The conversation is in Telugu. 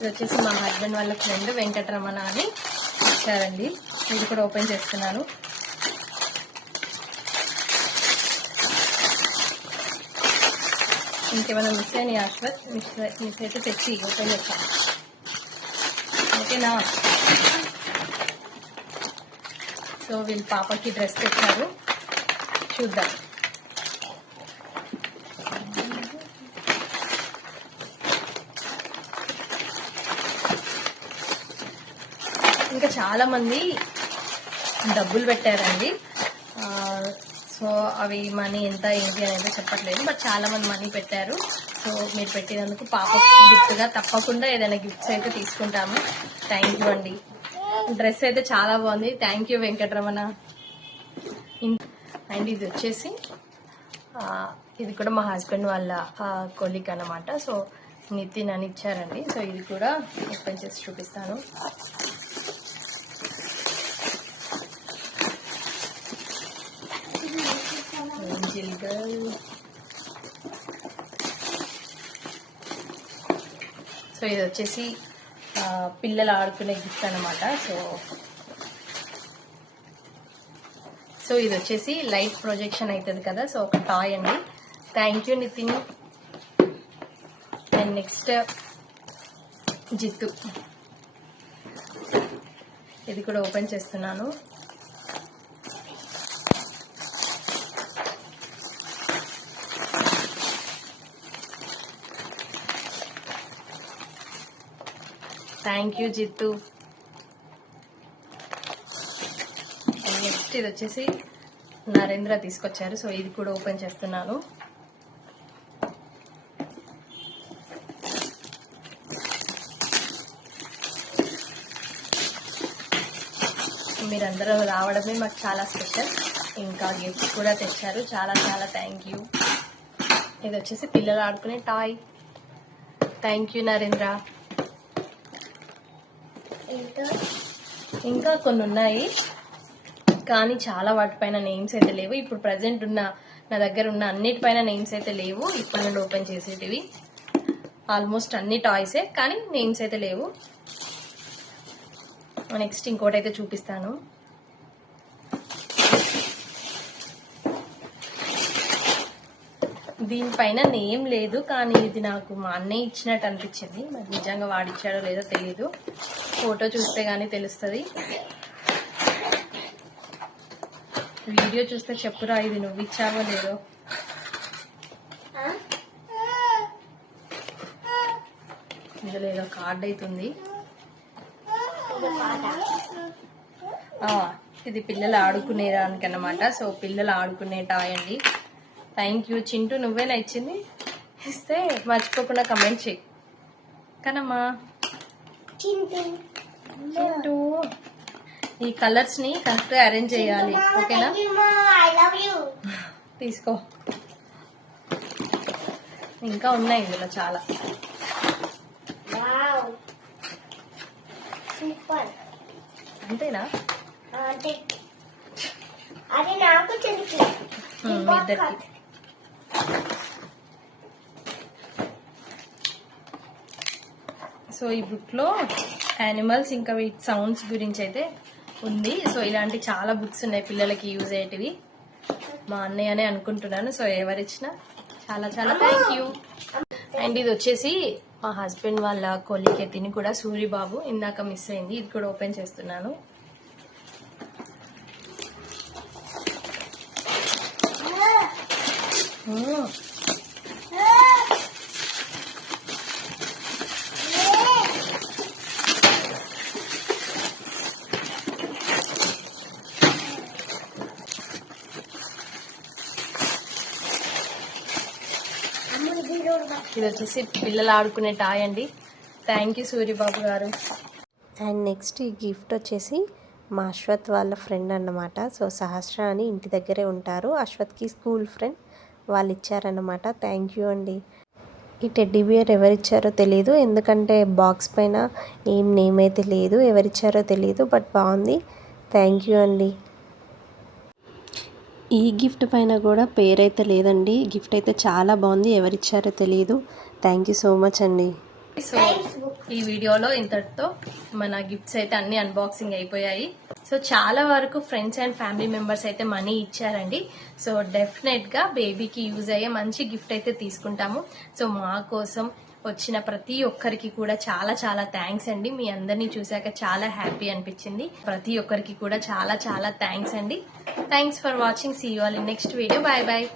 ఇది వచ్చేసి మా హస్బెండ్ వాళ్ళ ఫ్రెండ్ వెంకటరమణ అని ఇచ్చారండి. ఇది కూడా ఓపెన్ చేస్తున్నాను. ఇంకేమైనా మిస్ అయినాయి అశ్వత్? మిస్ అయితే తెచ్చి ఓపెన్ చేస్తాను, ఓకేనా? సో వీళ్ళ పాపకి డ్రెస్ తెచ్చారు, చూద్దాం. ఇంకా చాలామంది డబ్బులు పెట్టారండి. సో అవి మనీ ఎంత ఏంటి అనేది చెప్పట్లేదు, బట్ చాలామంది మనీ పెట్టారు. సో మీరు పెట్టినందుకు పాప గిఫ్ట్గా తప్పకుండా ఏదైనా గిఫ్ట్స్ అయితే తీసుకుంటాము. థ్యాంక్ యూ అండి. డ్రెస్ అయితే చాలా బాగుంది. Thank you Venkataramana. అండ్ ఇది వచ్చేసి ఇది కూడా మా హస్బెండ్ వాళ్ళ కొలీగ్ అన్నమాట. సో నితిన్ అని ఇచ్చారండి. సో ఇది కూడా ఓపెన్ చేసి చూపిస్తాను. సో ఇది వచ్చేసి పిల్లలు ఆడుకునే గిఫ్ట్ అనమాట. సో ఇది వచ్చేసి లైట్ ప్రొజెక్షన్ అవుతుంది కదా, సో ఒక టాయ్ అండి. Thank you Nitin. And next Jittu, ఇది కూడా ఓపెన్ చేస్తున్నాను. Thank you Jittu. నెక్స్ట్ ఇది వచ్చేసి నరేంద్ర తీసుకొచ్చారు. సో ఇది కూడా ఓపెన్ చేస్తున్నాను. మీరందరూ రావడమే మాకు చాలా స్పెషల్. ఇంకా గిఫ్ట్స్ కూడా తెచ్చారు, చాలా చాలా థ్యాంక్ యూ. ఇది వచ్చేసి పిల్లలు ఆడుకునే టాయ్. Thank you Narendra. ఇంకా కొన్ని ఉన్నాయి, కానీ చాలా వాటిపైన నేమ్స్ అయితే లేవు. ఇప్పుడు ప్రజెంట్ ఉన్న నా దగ్గర ఉన్న అన్నిటిపైన నేమ్స్ అయితే లేవు. ఇప్పటి నుండి ఓపెన్ చేసేటివి ఆల్మోస్ట్ అన్ని టాయ్సే, కానీ నేమ్స్ అయితే లేవు. నెక్స్ట్ ఇంకోటి అయితే చూపిస్తాను. దీనిపైన నేమ్ లేదు, కానీ ఇది నాకు మా అన్నయ్య ఇచ్చినట్టు అనిపించింది. మరి నిజంగా వాడిచ్చాడో లేదో తెలియదు, ఫోటో చూస్తే గానీ తెలుస్తుంది. వీడియో చూస్తే చెప్పురా ఇది నువ్వు ఇచ్చావో లేదో. ఇందులో ఏదో కార్డ్ అవుతుంది. ఇది పిల్లలు ఆడుకునేదానికి అన్నమాట. సో పిల్లలు ఆడుకునే టాయ్ అండి. Thank you Chintu. నువ్వేనా ఇచ్చింది? ఇస్తే మర్చిపోకుండా కమెంట్ చెయ్యి కనమ్మా. చింటూ ఈ కలర్స్ ని కరెక్ట్ గా అరేంజ్ చేయాలి, ఓకేనా? తీసుకో. ఇంకా ఉన్నాయి ఇందులో చాలా. అంతేనా? ఇద్దరికి. సో ఈ బుక్ లో యానిమల్స్ ఇంకా వీటి సౌండ్స్ గురించి అయితే ఉంది. సో ఇలాంటి చాలా బుక్స్ ఉన్నాయి పిల్లలకి యూజ్ అయ్యేటివి. మా అన్నయ్యనే అనుకుంటున్నాను. సో ఎవరిచ్చినా చాలా చాలా థ్యాంక్ యూ. అండ్ ఇది వచ్చేసి మా హస్బెండ్ వాళ్ళ కొలికే తిని కూడా సూరిబాబు, ఇందాక మిస్ అయింది. ఇది కూడా ఓపెన్ చేస్తున్నాను. ఇది వచ్చేసి పిల్లలు ఆడుకునే టాయ్ అండి. థ్యాంక్ యూ సూరిబాబు గారు. అండ్ నెక్స్ట్ ఈ గిఫ్ట్ వచ్చేసి మా అశ్వత్ వాళ్ళ ఫ్రెండ్ అన్నమాట. సో సహస్ర అని ఇంటి దగ్గరే ఉంటారు, అశ్వత్కి స్కూల్ ఫ్రెండ్, వాళ్ళు ఇచ్చారన్నమాట. థ్యాంక్ యూ అండి. ఈ టెడ్డీ బియర్ ఎవరిచ్చారో తెలియదు, ఎందుకంటే బాక్స్ పైన ఏం నేమ్ అయితే లేదు, ఎవరిచ్చారో తెలియదు, బట్ బాగుంది. థ్యాంక్ యూ అండి. ఈ గిఫ్ట్ పైన కూడా పేరైతే లేదండి, గిఫ్ట్ అయితే చాలా బాగుంది, ఎవరిచ్చారో తెలియదు. థ్యాంక్ యూ సో మచ్ అండి. సో ఈ వీడియోలో ఇంతటితో మన గిఫ్ట్స్ అయితే అన్ని అన్బాక్సింగ్ అయిపోయాయి. సో చాలా వరకు ఫ్రెండ్స్ అండ్ ఫ్యామిలీ మెంబర్స్ అయితే మనీ ఇచ్చారండి. సో డెఫినెట్ గా బేబీకి యూజ్ అయ్యే మంచి గిఫ్ట్ అయితే తీసుకుంటాము. సో మా కోసం వచ్చిన ప్రతి ఒక్కరికి కూడా చాలా చాలా థ్యాంక్స్ అండి. మీ అందరినీ చూశాక చాలా హ్యాపీ అనిపించింది. ప్రతి ఒక్కరికి కూడా చాలా చాలా థ్యాంక్స్ అండి. Thanks for watching. See you all in next video. Bye bye.